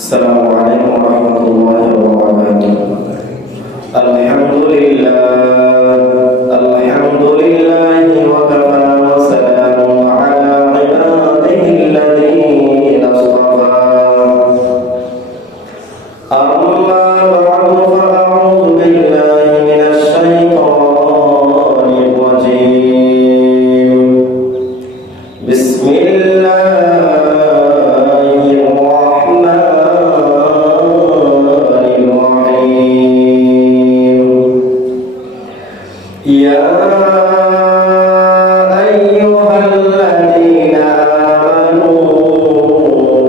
السلام عليكم ورحمة الله وبركاته. الحمد لله وكفى وسلام على عباده الذين اصطفى. أما بعد فأعوذ بالله من الشيطان الرجيم. بسم الله يا أيها الذين آمنوا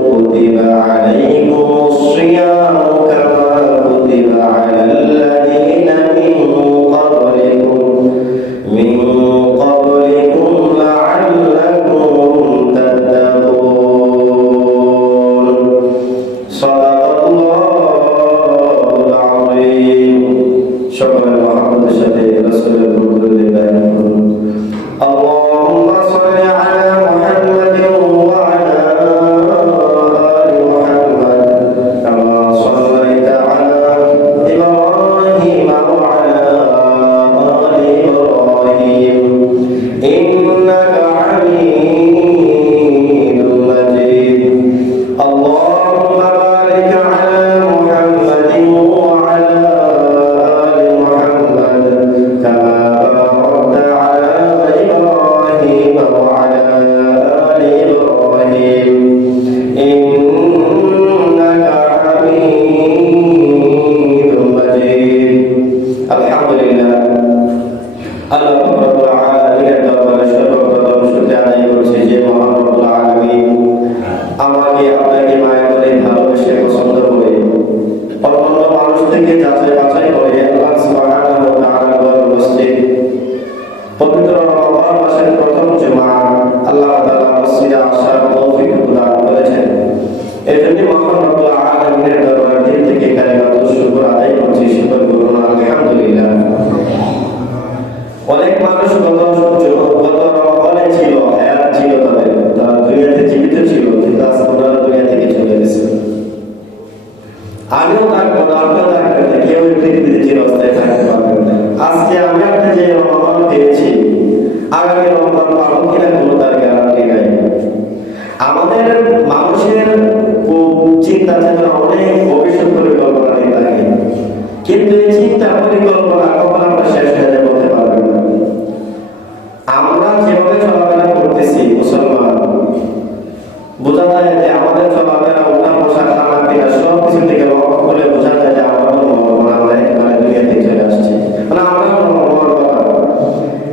كتب عليكم الصيام كما كتب على الذين من قبلكم لعلكم تتقون. صدق الله العظيم. شكرا محمد الشفيع رسول الله. اللهم صل على محمد وعلى آل محمد كما صليت على إبراهيم وعلى آل إبراهيم إنك حميد مجيد. اللهم بارك على محمد وعلى آل محمد كما باركت على إبراهيم وعلى آل إبراهيم إنك حميد مجيد. الحمد لله. আল্লাহ রাব্বুল আলামিনের দরবারে সর্বপ্রথম শুকরিয়া আদায় করছি যে মহান রব্বুল আলামিন আমাকে আপনাকে মায়া করে ভালোবেসে পছন্দ করে অন্যান্য মানুষ থেকে যাচাই বাছাই করে আল্লাহ সুবহানাহু ওয়া তাআলার মসজিদ পবিত্র রমজান মাসের প্রথম জুমা আল্লাহ তাআলা মসজিদে আসার তৌফিক দান করেছেন। এজন্য মহান রব্বুল আলামিনের দরবারে দিল থেকে কালিমাতুল শুকর আদায় করছি। শুকর করুন আলহামদুলিল্লাহ। অনেক মানুষ গত রমজানে ছিল, হায়াত ছিল, তারা দুনিয়াতে জীবিত ছিল, কিন্তু আজকে ওনারা দুনিয়া থেকে চলে গেছে। আমিও থাকবো না, আপনিও থাকবেন না, কেউ পৃথিবীতে চিরস্থায়ী থাকতে পারবেন না। আজকে আমি আপনি যে রমজান পেয়েছি, আগামী রমজান পাবো কিনা কোনো তার গ্যারান্টি নাই। আমাদের মানুষের চিন্তা চেতনা অনেক ভবিষ্যৎ পরিকল্পনা নিয়ে থাকে, কিন্তু এই চিন্তা পরিকল্পনা কখন আমরা শেষ হয়ে যাবে বলতে পারবেন না। আমরা যেভাবে চলাফেরা করতেছি মুসলমান, বোঝা যায় যে আমাদের চলাফেরা, উঠা বসা, খানা পিনা সব কিছু থেকে লক্ষ্য করে বোঝা যায় যে আমরা আমরা এখানে দুনিয়াতে চলে আসছি, মানে আমরা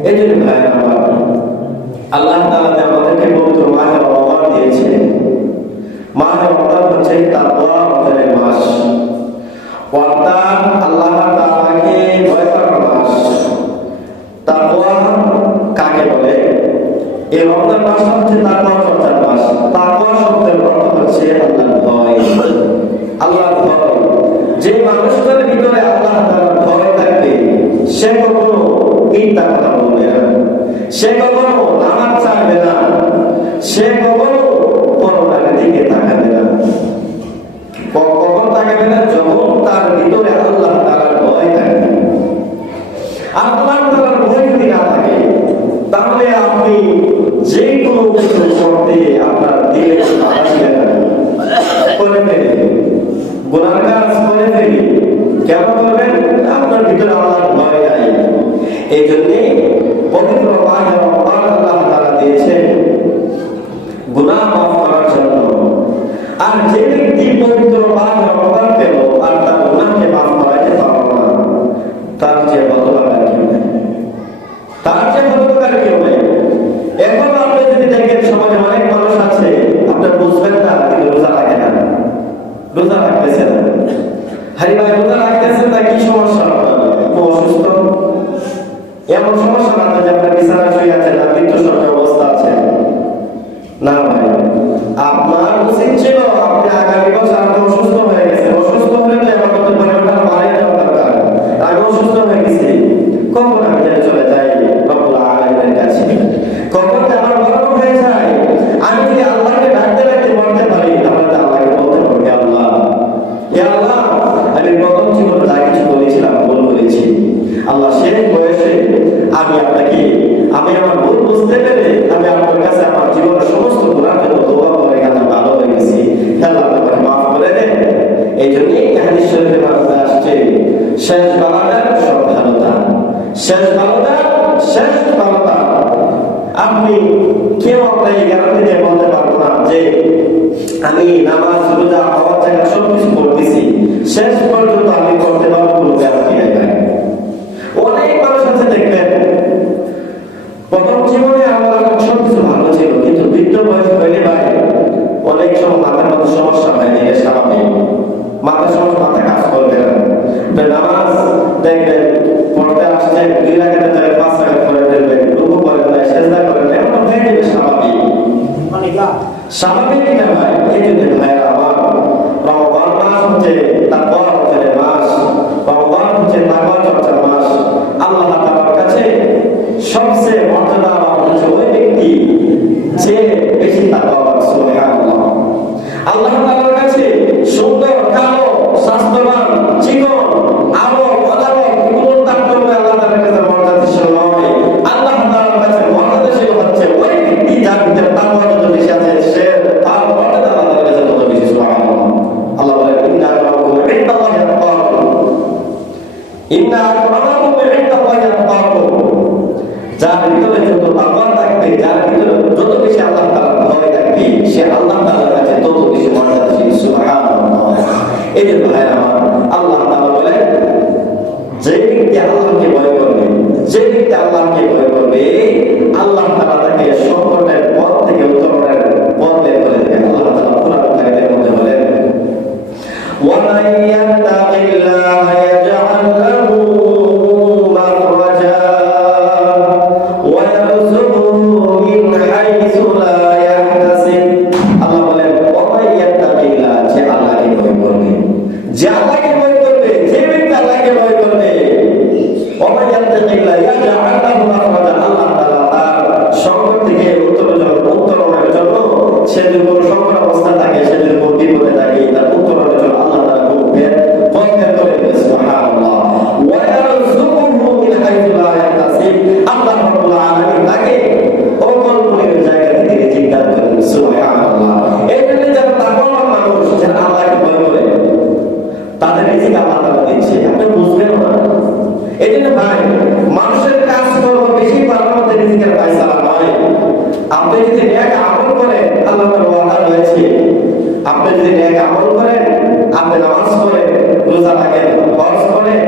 এই জন্য ভাই আল্লাহ তাআলা আমাদেরকে পবিত্র মাহে রমজান দিয়েছে। মাহে রমজান হচ্ছে তাকওয়া অর্জনের মাস, অর্থাৎ আল্লাহ তাআলাকে ভয় করার মাস। তাকওয়া কাকে বলে? এই রমজান মাসটা হচ্ছে তাকওয়া চর্চার মাস। তাকওয়া শব্দের অর্থ হচ্ছে আল্লাহর ভয়। আল্লাহর ভয়, যে মানুষটার ভিতরে আল্লাহ তাআলার ভয় থাকবে সে কখনো মিথ্যা কথা বলবে না, সে কখনো নামাজ ছাড়বে না, সে কখনো পরকালের দিকে তাকাবে না। কখন তাকাবে না? যখন তার ভিতরে আল্লাহ তাআলার ভয় থাকবে। আল্লাহ তাআলার ভয় যদি না থাকে, তাহলে আপনি যে কোনো কিছু করতে আপনার দিলে করে ফেলে, গুনাহ কাজ করে ফেলে। কেন করবেন? আপনার ভিতরে আল্লাহর ভয় নাই। এই জন্য পবিত্র মাহে রমজান আল্লাহ তাআলা দিয়েছেন গুনাহ মাফ করার জন্য। আর যে ব্যক্তি পবিত্র মাহে রমজান পেল আর তার গুনাহকে মাফ করাইতে পারল না, তার যে হতভাগা কেউ নেই, তার যে হতভাগা কেউ নেই। এখন আপনি যদি দেখেন সমাজে অনেক মানুষ আছে, আপনার বুঝবেন না কিন্তু রোজা রাখে না, রোজা রাখতেছে না। হারি ভাই রোজা রাখতেছেন না, কি সমস্যা? অসুস্থ, এমন সমস্যা না যে আপনার বিছানায় শুয়ে আছেন, মৃত্যুসজ্জা অবস্থা আছে না ভাই। আপনার উচিত ছিল আপনি আগামী বছর আপনি অসুস্থ হয়ে গেছেন, অসুস্থ হলে তো এমন করতে পারেন ওটা মারে দেওয়া দরকার। আমি অসুস্থ হয়ে গেছি, কখন আমি চলে যাই রব্বুল আলামিনের কাছে, কখন আমার বড় হয়ে যায়। আমি যদি আল্লাহকে ডাকতে ডাকতে বলতে পারি, তাহলে আল্লাহকে বলতে পারি, আল্লাহ শেষ বেলাটা সব ভালোটা, শেষ বেলাটা শেষ বেলাটা। আপনি কেউ আপনাকে গ্যারান্টি দিয়ে বলতে পারবো না যে আমি নামাজ রোজা হওয়ার জায়গা সবকিছু করতেছি, শেষ পর্যন্ত আমি করতে পারবো কোনো গ্যারান্টি নাই ভাই। অনেক মানুষ আছে দেখবেন প্রথম জীবনে আমার সবকিছু ভালো ছিল, কিন্তু বৃদ্ধ বয়স হইলে ভাই অনেক সময় মাথার মধ্যে সমস্যা হয়, এটা স্বাভাবিক। মাথার সমস্যা, মাথা কাজ করবে না। নামাজ দেখবেন পড়তে আসছেন, 2 রাকাতের জায়গায় 5 রাকাত করে ফেলবেন, রুকু করেন না, সিজদা করেন না, এমন হয়ে যাবে স্বাভাবিক। স্বাভাবিক কিনা ভাই? এই জন্য ভাইরা আমার, রমজান মাস হচ্ছে তাকওয়া অর্জনের মাস, রমজান হচ্ছে তাকওয়া চর্চার মাস। আল্লাহ তাআলার কাছে সবচেয়ে মর্যাদাবান হচ্ছে ওই ব্যক্তি যে বেশি তাকওয়াবান। সুবহানাল্লাহ। আল্লাহ তাআলার কাছে সুন্দর, কালো, স্বাস্থ্যবান, চিকন, আলোক, অনালোক কোনো তারতম্য আল্লাহ তাআলার কাছে মর্যাদাশীল নয়। আল্লাহ তাআলার কাছে মর্যাদাশীল হচ্ছে ওই ব্যক্তি যার ভিতরে তাকওয়া যত বেশি আছে, সে তার মর্যাদা আল্লাহর কাছে তত বেশি। সুবহানাল্লাহ। আল্লাহ বলেন, ইন্না আক্রামাকুম ইনদাল্লাহি আতকাকুম, ইন্না আক্রামাকুম ইনদাল্লাহি আতকাকুম। যার ভিতরে যত তাকওয়া থাকবে, যার ভিতরে যত বেশি আল্লাহ তাআলার ভয় থাকবে, সে আল্লাহ তাআলার কাছে তত বেশি মর্যাদাশীল। সুবহানাল্লাহ। এই যে ভাই আমার, আল্লাহ তাআলা বলেন যে ব্যক্তি আল্লাহকে ভয় করবে, যে ব্যক্তি আল্লাহকে ভয় করবে, আল্লাহ তাআলা তাকে সংকটের পথ থেকে উত্তরণের পথ বের করে দেবেন। আল্লাহ তাআলা কোরআন কারীমের মধ্যে বলেন, ওয়া মান ইয়াত্তাকিল্লাহা ইয়াজআল লাহু মাখরাজা ওয়া ইয়ারযুকহু মিন হাইসু লা ইয়াহতাসিব। আল্লাহ বলেন, ওয়া মান ইয়াত্তাকিল্লাহ, যে আল্লাহকে ভয় করবে, যে আল্লাহকে ভয় করবে, যে ব্যক্তি আল্লাহকে ভয় করবে, ওয়া মান ইয়াত্তাকিল্লাহ ইয়াজআল লাহু মাখরাজা, আল্লাহ তাআলা তার সংকট থেকে উত্তরণের জন্য, সে যদি কোনো সংকট অবস্থা থাকে, সে যদি কোনো বিপদে থাকে, তার উত্তরণের জন্য আল্লাহ তাআলা পথ বের করে দেবে। সুবহানাল্লাহ। ওয়া ইয়ারযুকুহু মিন হাইসু লা ইয়াহতাসিব, আল্লাহ রাব্বুল আলামিন তাকে অকল্পনীয় জায়গা থেকে রিজিক দান করেন। সুবহানাল্লাহ। এই জন্য যারা তাকওয়াবান মানুষ, যারা আল্লাহকে ভয় করে, তাদের রিজিক আল্লাহ তাআলা দিচ্ছে, আপনি বুঝবেন না। এই জন্য ভাই, মানুষের কাজ করব বেশি পারার মধ্যে রিজিকের ফয়সালা নয়। আপনি যদি নেক আমল করেন, আল্লাহ তাআলার ওয়াদা রয়েছে, আপনি যদি নেক আমল করেন, আপনি নামাজ পড়েন, রোজা রাখেন, হজ করেন,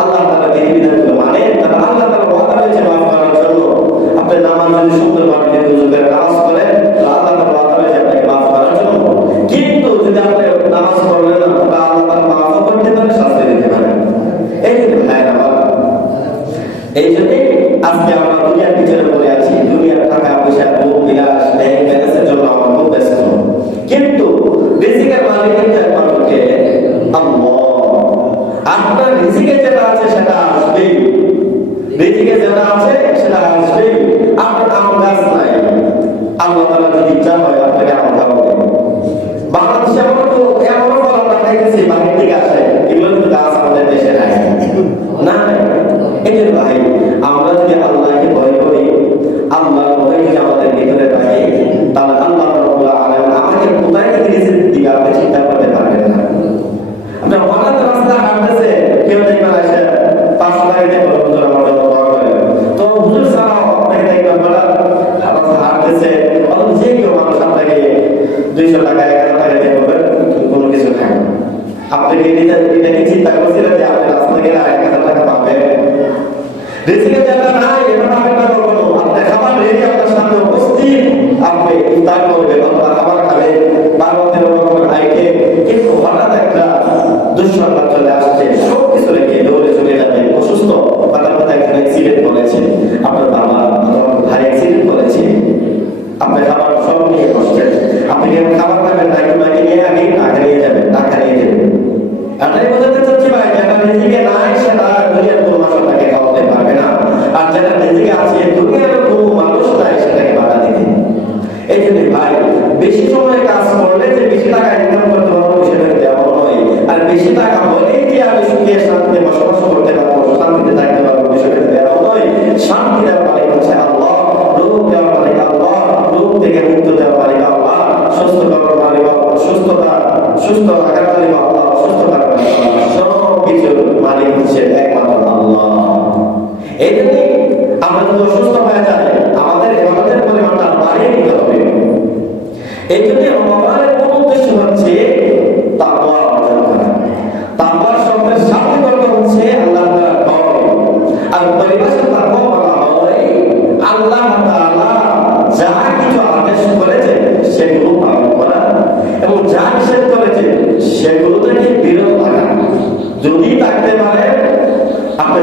আল্লাহ তাআলা বিধিবিধানগুলো মানেন, তাহলে আল্লাহ তাআলার ওয়াদা রয়েছে মাফ করার জন্য। আপনি নামাজ যদি সুন্দরভাবে নিজের নামাজ করেন, তাহলে আল্লাহ তাআলার ওয়াদা রয়েছে আপনাকে মাফ করার জন্য। কিন্তু যদি আপনি নামাজ পড়লেন না, তাহলে আল্লাহ তাআলা মাফও করতে পারে, শাস্তি দিতে পারে। এই জন্য ভাইরা আমার, এই জন্য আজকে আমরা দুনিয়ার পিছনে পড়ে আছি। দুনিয়ার টাকা পয়সা, ভোগ বিলাস, ব্যাংক ব্যালেন্সের জন্য আমরা খুব ব্যস্ত, কিন্তু রিজিকের মালিক কিন্তু একমাত্র কে? আল্লাহ। আপনার রিজিকে যেটা আছে সেটা আসবেই, রিজিকে যেটা আছে সেটা আসবেই। আপনার আম গাছ নাই, আল্লাহ তাআলা যদি ইচ্ছা হয় আপনাকে আম খাওয়াবে। বাংলাদেশে আমরা তো এমনও ফল আমরা খাইতেছি বাহির থেকে আসে, এগুলো কিন্তু গাছ আমাদের দেশে নাই, না। এই যে ভাই, আমরা যদি আল্লাহকে ভয় করি, আল্লাহর ভয় যদি আমাদের ভিতরে থাকে, তাহলে আল্লাহ রাব্বুল আলামিন আমাকে কোথায় থেকে রিজিক দিবে আপনি চিন্তা করতে পারবেন না। আপনি হঠাৎ রাস্তা হাঁটতেছে, কেউ দেখবেন আসে 500 টাকা দিয়ে বলে, হুজুর আমার জন্য দোয়া করেন। তো হুজুর ছাড়াও আপনাকে দেখবেন রাস্তা হাঁটতেছে, অথবা যে কেউ মানুষ আপনাকে 200 টাকা 1000 টাকা দিয়ে বলবেন, কোনো কিছু নাই। আপনি এটা কি চিন্তা করছিলেন যে আপনি রাস্তা গেলে 1000 টাকা পাবেন? রিজিকের জায়গা নাই, এটা পাবেন না কখনো। আপনার খাবার রেডি আপনার সামনে উপস্থিত, আপনি ইফতার করবেন অথবা খাবার খাবেন, 12-13 রকমের আইটেম, কিন্তু হঠাৎ একটা দুঃসংবাদ চলে আসছে, সব কিছু রেখে দৌড়ে চলে যাবেন। অসুস্থ, হঠাৎ একজন অ্যাক্সিডেন্ট করেছে, আপনার বাবা অথবা ভাই অ্যাক্সিডেন্ট করেছে, আপনি খাবার সব নিয়ে বসছেন, আপনি খাবার খাবেন না, কিন্তু নিয়ে আগে টাকা নিয়ে যাবেন, টাকা নিয়ে যাবেন। এটাই বোঝাতে চাচ্ছি ভাই, যেটা রিজিকে নাই সেটা দুনিয়ার কোনো মানুষ তাকে খাওয়াতে পারবে না, আর যেটা রিজিকে আছে দুনিয়ার কোনো মানুষ নাই সেটাকে বাধা দিবে। এই জন্য ভাই, বেশি সময় কাজ করলে যে বেশি টাকা ইনকাম করতে পারবো সেটা তেমন নয়, আর বেশি টাকা হলেই যে আমি সুখে শান্তিতে বসবাস করতে পারবো, শান্তিতে থাকতে পারবো, বিষয়টা তেমন নয়। শান্তি দেওয়ার মালিক হচ্ছে আল্লাহ, রোগ দেওয়ার মালিক আল্লাহ, রোগ থেকে মুক্ত দেওয়ার মালিক আল্লাহ, সুস্থ করার মালিক আল্লাহ, সুস্থ রাখার মালিক আল্লাহ, সুস্থ করার মালিক আল্লাহ, সব কিছুর মালিক হচ্ছে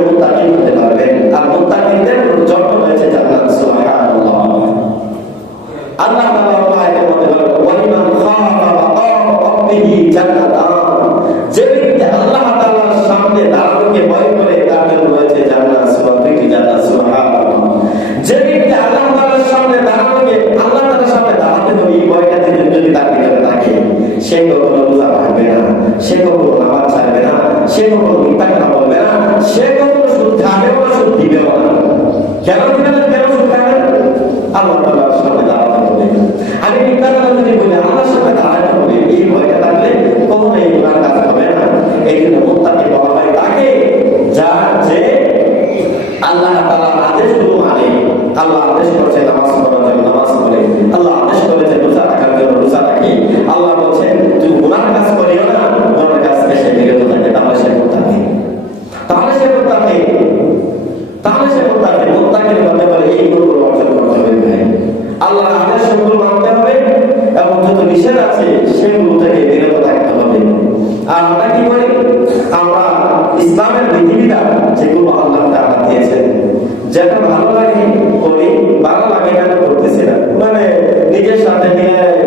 মুত্তাকিন হতে পারবেন। আর মুত্তাকিনদের জন্য রয়েছে জান্নাত। সুবহানাল্লাহ। আল্লাহ তাআলা আয়াতের মধ্যে বলেন ওয়ালিমান খাফা মাকাম রাব্বিহি জান্নাতান, যে ব্যক্তি আল্লাহ তাআলার সামনে দাঁড়ানোকে ভয় করে তার জন্য রয়েছে জান্নাত। সুবহানাল্লাহ। যে ব্যক্তি আল্লাহ তাআলার সামনে দাঁড়ানোকে আল্লাহ তাআলার সামনে দাঁড়াতে হবে এই ভয়টা যদি তার ভিতরে থাকে, সে কখনো রোজা ভাঙবে না, সে কখনো নামাজ ছাড়বে না, সে কখনো মিথ্যা কথা বলবে না, সে কখনো সুদ খাবেও না, সুদ দিবেও না। কেন দিবেন না? কেন সুদ খাবেন? আল্লাহ তাআলার সামনে দাঁড়াতে হবে। আমি মিথ্যা কথা যদি বলি আল্লাহর সামনে দাঁড়াতে হবে, এই ভয়টা থাকলে কখনো এই গুনার কাজ হবে না। এই জন্য মুত্তাকি বলা হয় তাকে যার যে আল্লাহ তাআলার আদেশগুলো মানে, আল্লাহ আদেশ করেছে নামাজ পড়ার জন্য নামাজ পড়ে, আল্লাহ আদেশ করেছে রোজা রাখার জন্য রোজা রাখে, আল্লাহ বলছেন তুই গুনার কাজ করিও না, গুনার কাজ থেকে সে বিরত থাকে, তাহলে সে মুত্তাকি। মুত্তাকির মধ্যে বলে এই গুণগুলো অর্জন করতে হবে ভাই। আল্লাহর আদেশগুলো মানতে হবে এবং যত নিষেধ আছে সেগুলো থেকে বিরত থাকতে হবে। আর আমরা কি করি? আমরা ইসলামের বিধিবিধান যেগুলো আল্লাহ তাআলা দিয়েছেন, যেটা ভালো লাগে করি, ভালো লাগে না করতেছি না, মানে নিজের সাথে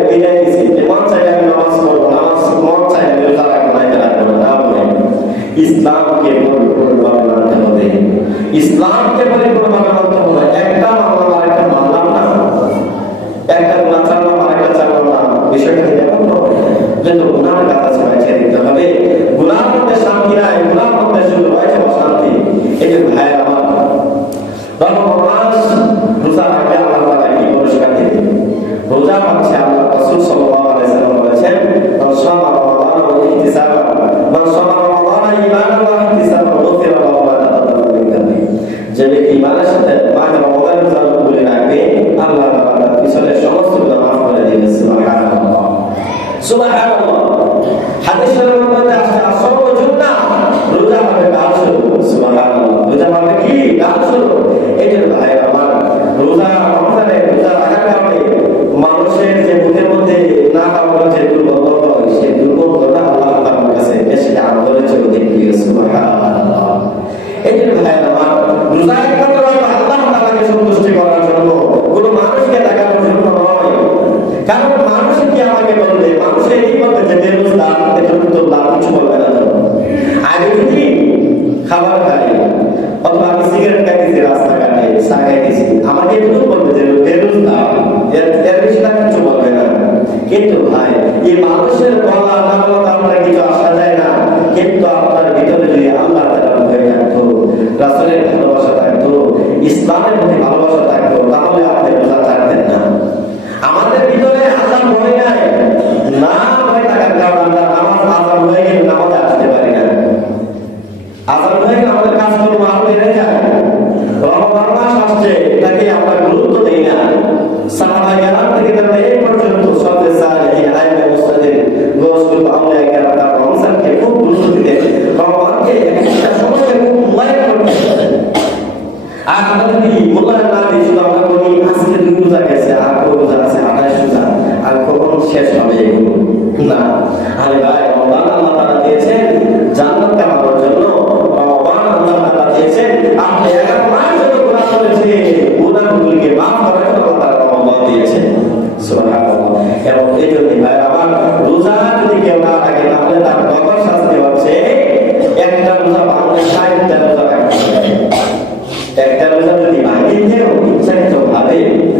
মিলাই দিছি যে মন চাইলে আমি নামাজ পড়বো, নামাজ মন চাইলে আমি রোজা রাখবো না, এটা রাখবো না। তাহলে ইসলামকে পরিপূর্ণভাবে মানতে হবে। ইসলামকে পরিপূর্ণভাবে মানতে হবে। একটা মানলাম আর একটা মানলাম না, একটা গুনাহ ছাড়লাম আর একটা ছাড়লাম না, বিষয়টা এমন নয়। যত গুনার কাজ আছে ছেড়ে দিতে হবে। গুনার মধ্যে শান্তি নাই, গুনার মধ্যে শুধু রয়েছে অশান্তি। এই যে ভাই আমার রমজান রোজা রাখলে আল্লাহ তাআলা কি পুরস্কার দিবেন? রোজা পাচ্ছে আল্লাহ রাসূল সাল্লাল্লাহু আলাইহি ওয়াসাল্লাম বলেছেন মান সামা রমাদান ওয়া ইহতিসাবান মান সামা রমাদান ঈমানান ওয়া ইহতিসাবান গুফিরা লাহু মা তাকাদ্দামা মিন যামবি। যে ব্যক্তি ঈমানের সাথে মাহে রমাদান রোজা করে রাখবে আল্লাহ তাআলা তার পিছনের সমস্ত গুনাহ মাফ করে দিবেন। সুবহানাল্লাহ। সুবহানাল্লাহ। হাদিসের মধ্যে আছে আসর জুন্নাহ, রোজা মানে কাজ শুরু। সুবহানাল্লাহ। রোজা মানে কি? কাজ শুরু। এই যে ভাই আমার রোজা রমজানে রোজা রাখার কারণে মানুষের যে মুখের মধ্যে না খাওয়ার যে দুর্গন্ধ হয়, সেই দুর্গন্ধটা আল্লাহ তাআলার কাছে বেশি আদরে চলে দিয়ে। সুবহানাল্লাহ। এই যে ভাই আমার রোজা একমাত্র আল্লাহ তাআলাকে সন্তুষ্টি করার জন্য, কোনো মানুষকে দেখানোর জন্য নয়। কারণ মানুষ কি আমাকে বলবে? মানুষের এই বলবে যে বেরোজগার, এটা তো লাভ কিছু বলবে না। আগে যদি খাবার খাই অথবা আমি সিগারেট খাইতেছি, রাস্তাঘাটে চা খাইতেছি, আমাকে একটু বলবে যে বেরোজগার, এর বেশি না কিছু বলবে না। কিন্তু ভাই এই মানুষের বলা না বলা আপনার কিছু আসা যায় না। কিন্তু আপনার ভিতরে যদি আল্লাহ তাআলার ভয় থাকতো, রাসূলের ভালোবাসা থাকতো, ইসলামের প্রতি ভালোবাসা থাকতো, তাহলে আপনি রোজা ছাড়তেন না। আমাদের ভিতরে আল্লাহর ভয় নাই, না ভয় থাকার কারণে আমরা নামাজ আযান হয়ে গেলে নামাজে আসতে পারি না। আযান হয়ে গেলে আমাদের কাজকর্ম আরো বেড়ে যায়। রমজান মাস আসছে, এটাকে আমরা গুরুত্ব দেই না। সাহাবায়ে কেরাম থেকে ধরে এই পর্যন্ত সবে সালেহিন আইমে মুস্তাদিন গোসল আউলিয়া কেরাম তারা রমজানকে খুব গুরুত্ব দিতেন। রমজানকে একটা সময়কে খুব মূল্যায়ন করতেন। আর আমরা যদি মূল্যায়ন না দিই, শুধু আমরা বলি আজকে 2 রোজা গেছে, আর রোজা আছে 28 রোজা, আর কখন শেষ হবে এগুলো না। আরে ভাই রমজান আল্লাহ তাআলা দিয়েছেন জান্নাত কামানোর জন্য। রমজান আল্লাহ তাআলা দিয়েছেন আপনি এক মাস যত গুনাহ করেছেন গুনাহগুলোকে মাফ করার জন্য আল্লাহ তাআলা রমজান দিয়েছেন। সুবহানাল্লাহ। এবং এই জন্য ভাই আমার রোজা যদি কেউ না থাকে তাহলে তার কঠোর শাস্তি হচ্ছে একটা রোজা ভাঙলে 60টা রোজা রাখতে হবে। একটা রোজা যদি ভাঙিয়ে দিও ইচ্ছাকৃত ভাবে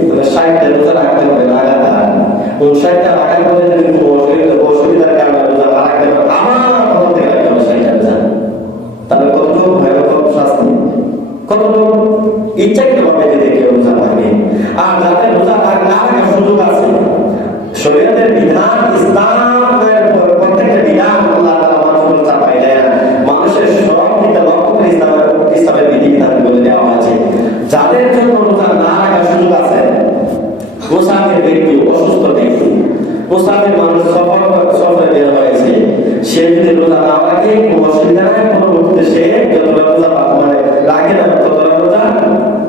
তাহলে 60টা রোজা রাখতে হবে লাগাতার। 60টা রাখার পরে যদি অসুবিধার কারণে রোজা না রাখতে পারে আবার প্রথম থেকে রাখতে হবে 60টা রোজা। তাহলে কতটুকু ভয়াবহ শাস্তি, কতটুকু ইচ্ছাকৃত ভাবে যদি কেউ রোজা ভাঙে। আর যাদের রোজা না রাখার সুযোগ আছে, শরীয়তের বিধান, ইসলামের প্রত্যেকটা বিধান আল্লাহ তাআলা মানুষের চাপাই দেয় না। মানুষের সব দিকে লক্ষ্য করে ইসলামের বিধিবিধান বলে দেওয়া হয়েছে। যাদের জন্য রোজা না রাখার সুযোগ আছে, মুসাফির ব্যক্তি, অসুস্থ ব্যক্তি, মুসাফির মানুষ সফরে বের হয়েছে, সে যদি রোজা না রাখে কোনো অসুবিধা নাই, পরবর্তীতে সে যতটা রোজা মানে রাখে না ততটা রোজা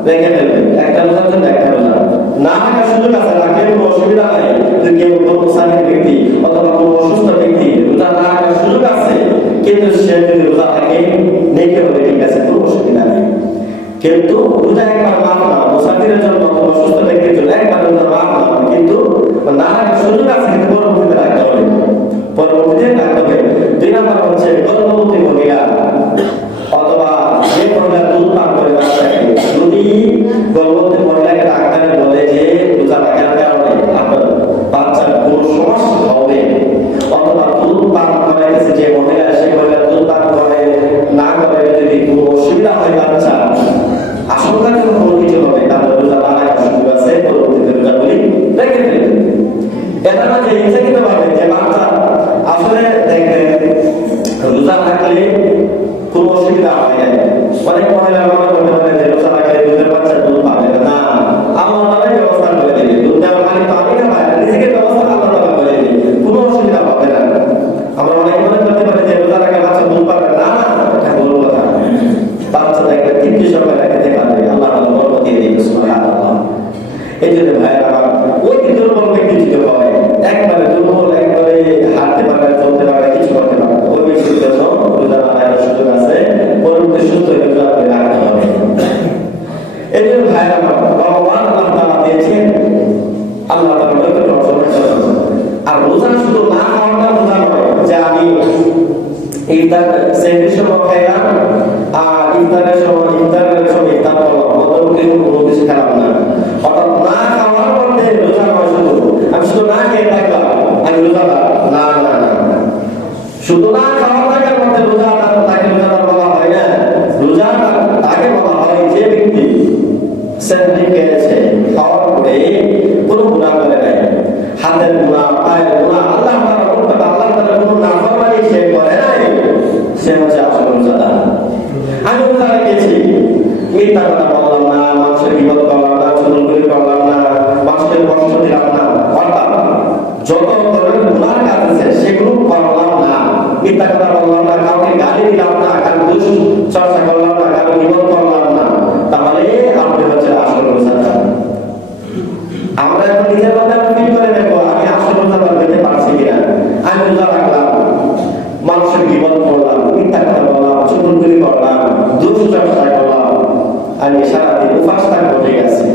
রেখে ফেলবে। একটা রোজার জন্য একটা রোজা না রাখার সুযোগ আছে, রাখলে কোনো অসুবিধা নাই। যদি কেউ কোনো মুসাফির ব্যক্তি অথবা কোনো অসুস্থ ব্যক্তি রোজা না রাখার সুযোগ আছে, কিন্তু সে যদি রোজা রাখে নেকি হবে, ঠিক আছে, কোনো অসুবিধা কিন্তু রোজা একবার মাফ না, মুসাফিরের জন্য অথবা সুস্থ ব্যক্তির জন্য একবার রোজা মাফ না, কিন্তু না রাখার সুযোগ আছে, কিন্তু পরবর্তীতে রাখতে হবে, পরবর্তীতে রাখতে হবে। 2 নম্বর হচ্ছে গর্ভবতী মহিলা অথবা যে মহিলা দুধ পান করে বাচ্চাকে, যদি গর্ভবতী মহিলাকে ডাক্তারে বলে যে রোজা রাখার কারণে আপনার বাচ্চার কোনো সমস্যা হবে, অথবা দুধ পান করে গেছে যে মহিলা, সেই মহিলা দুধ পান করে না করে যদি কোনো অসুবিধা হয় বাচ্চা, আশঙ্কা কোনো কিছু হবে, তাহলে রোজা না রাখার সুযোগ আছে, পরবর্তীতে রোজাগুলি রেখে ফেলবে। এটা না যে ইচ্ছাকৃত ভাবে যে বাচ্চা আসলে দেখবেন রোজা রাখলে কোনো অসুবিধা হয় না, অনেক মহিলা মনে করতে পারে যে রোজা রাখলে দুধের বাচ্চা দুধ পাবে না, আল্লাহ তাআলা ব্যবস্থা করে দেবে, দুধ দেওয়ার পানি তো আমি না পাই, নিজেকে ব্যবস্থা আল্লাহ তাআলা করে দেবে, কোনো অসুবিধা হবে না। আমরা অনেক মনে করতে পারি যে রোজা রাখলে বাচ্চা দুধ পাবে না, এটা ভুল কথা। বাচ্চা দেখবে তৃপ্তি সহকারে খেতে পারবে, আল্লাহ তাআলা বরকত দিয়ে দিবে, সুবহানাল্লাহ। এই জন্য ভাই আমার ওই দুর্বল ব্যক্তি যদি হয়, একবারে দুর্বল, একবারে হাঁটতে পারে, চলতে পারে, কিছু করতে পারে, ওই ব্যক্তির জন্য রোজা রাখার সুযোগ আছে, পরবর্তী সুস্থ হয়ে রোজা রাখতে হবে। এই জন্য ভাই আমার ভগবান আল্লাহ তাআলা দিয়েছেন, আল্লাহ তাআলা নৈকট্য অর্জন করেছেন। আর রোজা শুধু না খাওয়াটা রোজা নয় যে আমি ইফতার সেহরির সময় খাইলাম আর ইফতারের সময় ইফতার করলাম, মধ্যবর্তী কোনো কিছু খেলাম না, অর্থাৎ না খাওয়ার মধ্যে রোজা নয়, শুধু আমি শুধু না খেয়ে থাকলাম আমি রোজাদার, না না না, শুধু না খাওয়া থাকার মধ্যে রোজাদার, তাকে রোজাদার বলা হয় না। রোজাদার তাকে বলা হয় যে ব্যক্তি সেহরি খেয়েছে, খাওয়ার পরে কোনো গুনাহ করে নাই, হাতের গুনাহ, পায়ের গুনাহ, আল্লাহ তাআলার কোনো নাফরমানি সে করে নাই, সে হচ্ছে আসল রোজাদার। আমি রোজা রেখেছি, মিথ্যা কথা বললাম না, মানুষের বিপদ করলাম না, চুগলখড়ি করলাম না, মানুষকে কষ্ট দিলাম না, অর্থাৎ যত ধরনের গুনাহ কাজ আছে সেগুলো করলাম না, মিথ্যা কথা বললাম না, কাউকে গালি দিলাম না, কারো দুশ্চর্চা করলাম না, কারো বিপদ করলাম না, তাহলে আপনি হচ্ছে আসল রোজাদার। আমরা এখন নিজের মধ্যে ফিল করে দেখবো আমি আসল রোজাদার হতে পারছি কিনা। আমি রোজা রাখলাম, মানুষের বিপদ করলাম, মিথ্যা কথা বললাম, চুগলখড়ি করলাম, দুশ্চর্চা করলাম, আমি সারাদিন উপাস থাকবো, ঠিক আছে।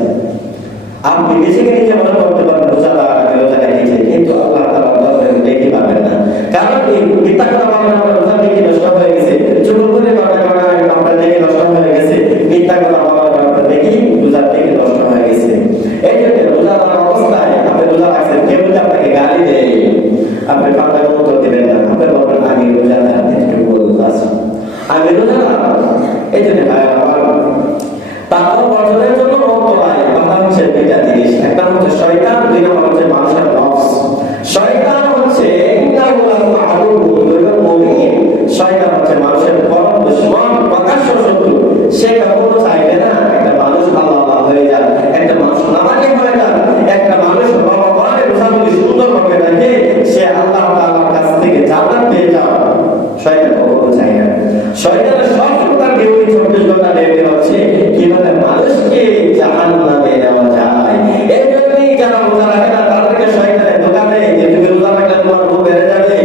আপনি নিজেকে নিজে মনে করতে পারেন রোজাদার, আমি রোজা রেখেছি, কিন্তু আল্লাহ তাআলা দেখতে পাবেন না। কারণ কি মিথ্যা কথা বলার কারণে রোজা দেখে নষ্ট হয়ে গেছে, চুগলখড়ি করার কারণে আপনার দেখে নষ্ট হয়ে গেছে, মিথ্যা কথা বলার কারণে দেখি রোজা দেখে নষ্ট হয়ে গেছে। এই জন্য রোজাদার অবস্থায় আপনি রোজা রাখছেন, কেউ যদি আপনাকে গালি দেয় আপনি পাল্টা উত্তর দিবেন না, আপনি বলবেন আমি রোজাদার, আমি রোজাদার। এই জন্য ভাই আমার তাকওয়া অর্জনের জন্য মতবায় কথা হচ্ছে দুইটা জিনিস, একটা হচ্ছে শয়তান, দুই নম্বর হচ্ছে মানুষের নফস। শয়তান হচ্ছে শয়তান হচ্ছে মানুষের পরম দুশমন, প্রকাশ্য শত্রু। সে কখনো চাইবে না একটা মানুষ আল্লাহ হয়ে যাক, একটা মানুষ নামাজি হয়ে যাক, একটা মানুষ ভগবানের রোজাগুলি সুন্দরভাবে রাখে, সে আল্লাহ তাআলার কাছ থেকে জান্নাত পেয়ে যাও, শয়তান কখনো চায় না। শয়তানের সব সন্তান কেউ 24 ঘন্টা ডেকে হচ্ছে কিভাবে মানুষকে জাহান্নামে নেওয়া যায়। এই জন্যই যারা রোজা রাখে না তাদেরকে শয়তানের ধোঁকা দেয় যে তুমি রোজা রাখলে তোমার রোগ বেড়ে যাবে,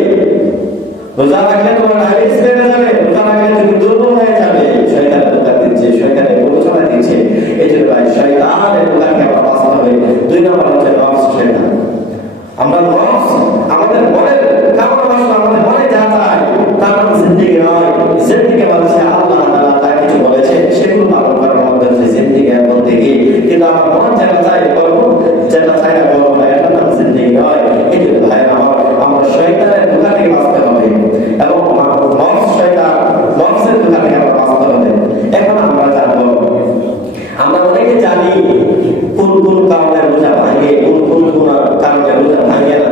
রোজা রাখলে তোমার ডায়াবেটিস বেড়ে যাবে, রোজা রাখলে তুমি দুর্বল হয়ে যাবে। শয়তানের ধোঁকা দিচ্ছে, শয়তানের প্ররোচনা দিচ্ছে। এই জন্য ভাই শয়তানের ধোঁকা থেকে আমরা বাঁচতে হবে। 2 নম্বর হচ্ছে নফস। শয়তান আমরা নফস আমাদের মনের কামনা বাসনা, আমাদের মনে যা চায় তার নাম জিন্দেগি নয়। জিন্দেগি বলছে আল্লাহ তাআলা যা কিছু বলেছেন সেগুলো পালন করার মধ্যে হচ্ছে জিন্দেগি আর বন্দেগি। কিন্তু আমার মন যেটা চায় করবো, যেটা চায় না করবো না, এটা নাম জিন্দেগি নয়। এই জন্য ভাই আমরা শয়তানের ধোঁকা থেকে বাঁচতে হবে এবং নফস শয়তান নফসের ধোঁকা থেকে আমরা বাঁচতে হবে। এখন আমরা জানবো, আমরা অনেকে জানি কোন কোন কারণে রোজা ভাঙে, কোন কোন কারণে রোজা ভাঙে না,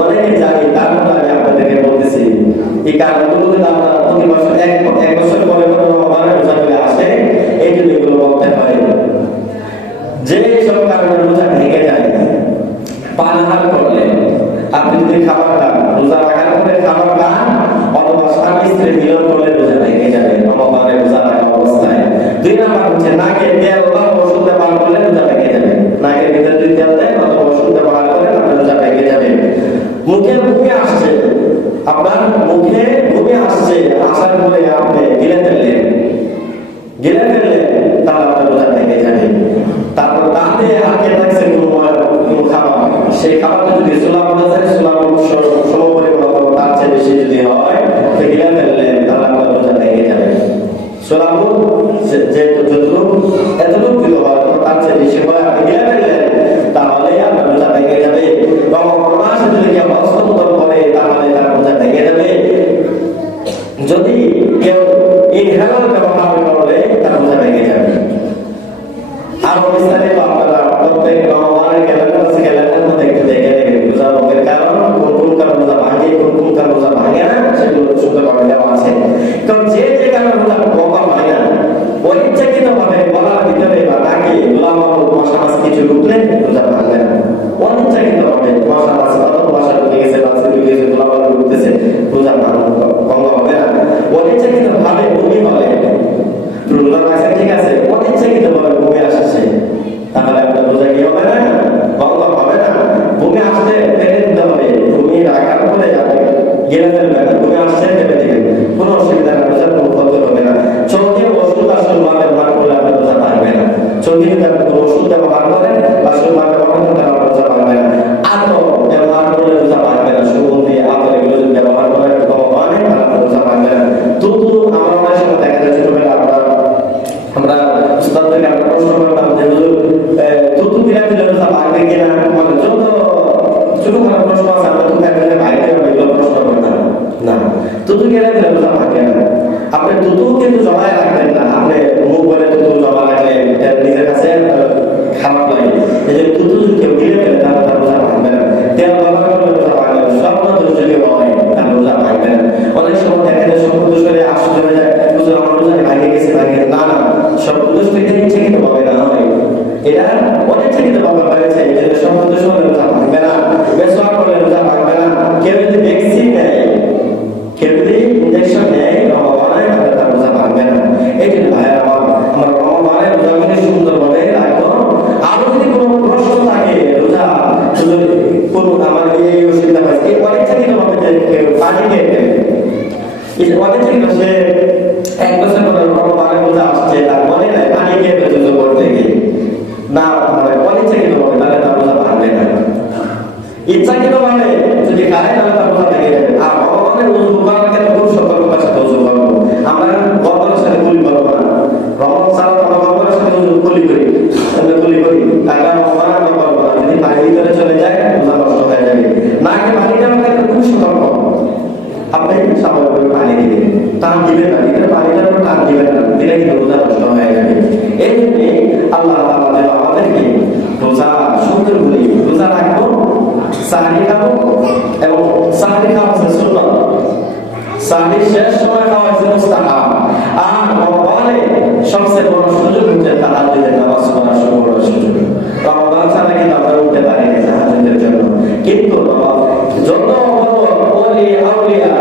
অনেকে জানি। তারপর আমি আপনাদেরকে বলতেছি এই কারণগুলো যদি আমরা প্রতি বছর এক বছর পরে রমজানের রোজাগুলো আসে, এই জন্য এগুলো বলতে হয়। যে সব কারণে রোজা ভেঙে যায়, পানাহার করলে, আপনি যদি খাবার খান, রোজা রাখার পরে খাবার খান, অথবা স্বামী স্ত্রী মিলন করলে রোজা ভেঙে যাবে রমজানের রোজা রাখা অবস্থায়। 2 নম্বর হচ্ছে নাকে তেল বা ওষুধ ব্যবহার করলে রোজা ভেঙে যাবে। নাকের ভিতরে যদি তেল দেয় অথবা ওষুধ ব্যবহার করে আপনার রোজা ভেঙে যাবে। মুখে ভূমি আসছে, আপনার মুখে ভূমি আসছে, আসার পরে আপনি গিলে ফেললেন, তাহলে আপনার রোজা ভেঙে যাবে। তারপর তাতে আটকে থাকছে কোনো খাবার, সেই খাবারটা যদি সোলা বলা যায়, সোলা সমপরিমাণ অথবা তার চেয়ে বেশি যদি হয় তো গিলে ফেললেন, তাহলে আপনার রোজা ভেঙে যাবে। সোলাবু যতটুকু এতটুকু যদি হয় তার চেয়ে বেশি হয় আপনি গিলে ফেললেন, তাহলে আপনার রোজা ভেঙে যাবে। রমজান মাসে যদি কেউ হস্তমোদন করে তাহলে তার রোজা ভেঙে যাবে। যদি কেউ ইনহেলার ব্যবহার করলে তার রোজা ভেঙে যাবে। আরো বিস্তারিত আপনারা প্রত্যেক রমজানের ক্যালেন্ডার মধ্যে একটু দেখে নেবেন রোজা ভঙ্গের কারণ, কোন কারণ রোজা ভাঙে, কোন কারণ রোজা ভাঙে না, সেগুলো সুন্দরভাবে দেওয়া আছে। কারণ যে কারণে রোজা ভঙ্গ হয় না, অনিচ্ছাকৃত ভাবে গলার ভিতরে বা নাকে মশা মাছ কিছু ঢুকলে রোজা ভাঙবে না। অনিচ্ছাকৃত ভাবে মশা মাছ মশা ঢুকে গেছে, মাছ ঢুকে গেছে, গোলাপ ঢুকতেছে, রোজা ভঙ্গ হবে না। অনিচ্ছাকৃত ভাবে বমি হলে রোজা ভাঙছে, ঠিক আছে, অনিচ্ছাকৃত ভাবে বমি আসছে, তাহলে আপনার রোজা কি হবে না? ভঙ্গ হবে না। বমি আসতে ফেলে দিতে হবে, বমি রাখার পরে আপনি গেলে ফেলবেন না, বমি আসছে ফেলে দিবেন, কোনো অসুবিধা না, রোজার কোনো ক্ষতি হবে না। চোখে ওষুধ আসল ব্যবহার করলে আপনার রোজা ভাঙবে না। চোখে যদি আপনি কোনো ওষুধ ব্যবহার করেন, আসল ব্যবহার করেন, তাহলে আপনার রোজা ভাঙবে না। আতো ব্যবহার করলে রোজা ভাঙবে না। সুগন্ধি আতর এগুলো যদি ব্যবহার করেন তাহলে আপনার রোজা ভাঙবে না। তুতু আমার অনেক সময় দেখা যায় ছোটবেলা আমরা উস্তাদদেরকে আমরা প্রশ্ন করতাম যে তুতু কিনা দিলে রোজা ভাঙবে কিনা, মানে যত ছোটখাটো প্রশ্ন আছে আমরা তুতু কিনা ভাঙবে এগুলো প্রশ্ন করতাম না। তুতু কিনা দিলে রোজা ভাঙবে না। আপনি তুতু কিন্তু জমায় রাখবেন না, আপনি মুখ বলে তুতু জমা রাখলে নিজের কাছে খারাপ লাগে। এই যে তুতু যদি কেউ গিলে ফেলে তাহলে তার রোজা ভাঙবে না। তেল ব্যবহার করলে রোজা ভাঙবে না। স্বপ্ন দোষ যদি হয় তার রোজা ভাঙবে না। অনেক সময় দেখা যায় স্বপ্ন দোষ হলে আশ্চর্য হয়ে যায়, হুজুর আমার রোজা ভাঙে গেছে, ভাঙে না। না, স্বপ্ন দোষ থেকে ইচ্ছাকৃত ভাবে না হয়, এটা অনিচ্ছাকৃত ভাবে হয়েছে। এই জন্য স্বপ্ন দোষ হলে রোজা ভাঙবে না, মেসওয়াক করলে রোজা ভাঙবে না। কেউ যদি ভ্যাকসিন নেয়, কেউ যদি ইনজেকশন নেয় রমজানে, তাহলে তার রোজা ভাঙবে না। এই জন্য ভাইয়ের আমরা রমজানে রোজাগুলি সুন্দরভাবে রাখবো। আরো যদি কোনো প্রশ্ন থাকে রোজা কোনো আমার এই অসুবিধা হয়েছে, এই অনিচ্ছাকৃত ভাবে কেউ পানি খেয়ে ফেলে, অনিচ্ছাকৃত সে 1 বছর পরে রমজানে রোজা আসছে, তার মনে নাই পানি খেয়ে ফেলছে করতে গিয়ে, না মানে অনিচ্ছাকৃত ভাবে, তাহলে তার রোজা ভাঙবে না। ইচ্ছাকৃত ভাবে যদি খায় তাহলে তার রোজা ভেঙে যাবে। আর রমজানে ওযু করার ক্ষেত্রে খুব সতর্কতার সাথে ওযু করবো। আমরা গর্বের সাথে কুলি করবো না। রমজান ছাড়া আমরা গর্বের সাথে কুলি করি, আমরা কুলি করি, টাকা রমজান আমরা করবো না। যদি পানি ভিতরে চলে যায় রোজা নষ্ট হয়ে যাবে। নাকি পানিটা আমরা খুব সতর্ক, আপনি স্বাভাবিকভাবে পানি দিবেন, টান দিবেন না, ভিতরে পানিটার উপর টান দিবেন না, দিলে কিন্তু রোজা নষ্ট হয়ে যাবে। এই জন্যে আল্লাহ তাআলা যেন আমাদেরকে রোজা সুন্দর করে রোজা রাখবো, সাহরি খাবো, এবং সাহরি খাওয়া হচ্ছে সুন্নাত, সাহরির শেষ সময় খাওয়া হচ্ছে মুস্তাহাব। আর রমজানে সবচেয়ে বড় সুযোগ হচ্ছে তাহাজ্জুদের নামাজ পড়ার বড় সুযোগ। রমজান ছাড়া কিন্তু আমরা উঠতে পারি না তাহাজ্জুদের জন্য, কিন্তু যত ওলি আউলিয়া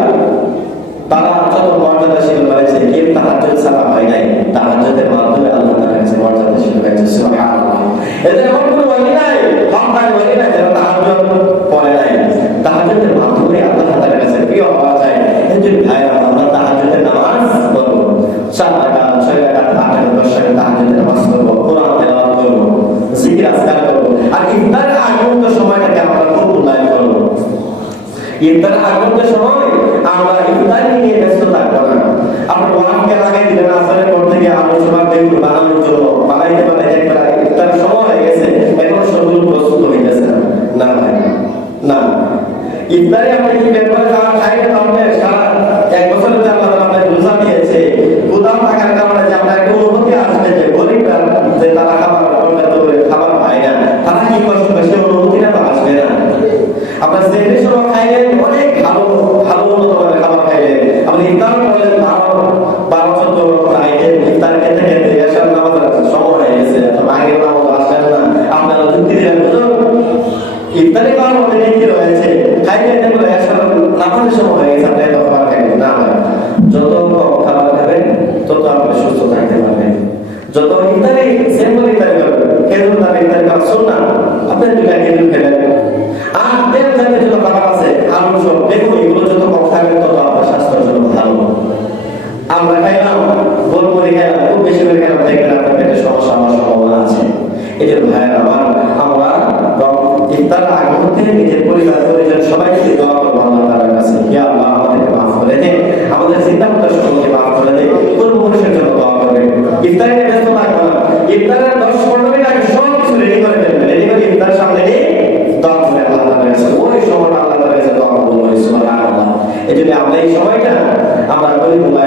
তারা যত মর্যাদাশীল হয়েছে, কেউ তাহাজ্জুদ ছাড়া হয় নাই, তাহাজ্জুদের মাধ্যমে আল্লাহ তাআলার কাছে মর্যাদাশীল হয়েছে। সুবহানাল্লাহ। এদের এমন কোনো ওলি নাই, হকদার ওলি নাই যারা তাহাজ্জুদ পড়ে নাই, তাহাজ্জুদের মাধ্যমে আল্লাহ তাআলার কাছে প্রিয় হওয়া যায়। এই জন্য ভাইরা আমরা তাহাজ্জুদের নামাজ পড়ব, 4 রাকাত 6 রাকাত 8 রাকাত 10 রাকাত তাহাজ্জুদের নামাজ পড়ব, কোরআন তেলাওয়াত করব, জিকির আজকার করব। আর ইফতারের আগ পর্যন্ত সময়টাকে আমরা খুব মূল্যায়ন করব। ইফতারের আগ পর্যন্ত সময় আমরা ইফতার নিয়ে ব্যস্ত থাকবো না। আপনার ওয়ানকে লাগাই দিলেন আসরের পর থেকে আলোচনা বেগুন বানানোর জন্য, বানাইতে বানাইতে একবার ইফতারের সময় হয়ে গেছে, এখন সবগুলো প্রস্তুত হইতেছে না ভাই, না। ইফতারে আপনি কি ব্যাপারে খাইলে তাহলে সারা 1 বছর ধরে আল্লাহ তাআলা আপনাকে রোজা দিয়েছে, ক্ষুধা থাকার কারণে যে আপনার একটা অনুভূতি আসবে যে গরিবরা যে তারা খাবার খাবার পায় না, তারা কি কষ্ট করে, সে অনুভূতিটা তো আসবে না। আপনার সেহরির সময় খাইলেন, অনেক ভালো ভালো উন্নত মানের খাবার খাইলেন, আপনি ইফতার করলেন 12-14 আইটেম, ইফতার খেতে খেতে এশার নামাজের সময় হয়ে গেছে, মাগরিব নামাজ আসলেন না, আপনারা যুক্তি দিলেন ইফতারি করার মধ্যে কি রয়েছে, খাইলেন বলে এশার নামাজের সময় হয়ে গেছে, আপনি এত খাবার খাইলেন না। যত কম খাবার খাবেন তত আপনার এই যে ভাইয়ের আমার, আমরা ইফতার আগ মুহূর্তে নিজের পরিবার পরিজন সবাইকে দোয়া করবো আল্লাহ তাআলার কাছে, ইয়া আল্লাহ আমাদেরকে মাফ করে দেন, আমাদের চিন্তাভাবনা সকলকে মাফ করে দেন, পূর্বপুরুষের জন্য দোয়া করবেন। ইফতারে ব্যস্ত থাকবো না, ইফতারের 10-15 মিনিট আগে সব কিছু রেডি করে ফেলবেন, রেডি করে ইফতার সামনে নিয়ে দোয়া করে আল্লাহ তাআলার কাছে, ওই সময়টা আল্লাহ তাআলার কাছে দোয়া করবো সুবহানাল্লাহ। এই জন্য আমরা এই সময়টা আমরা গরিবুল্লাহ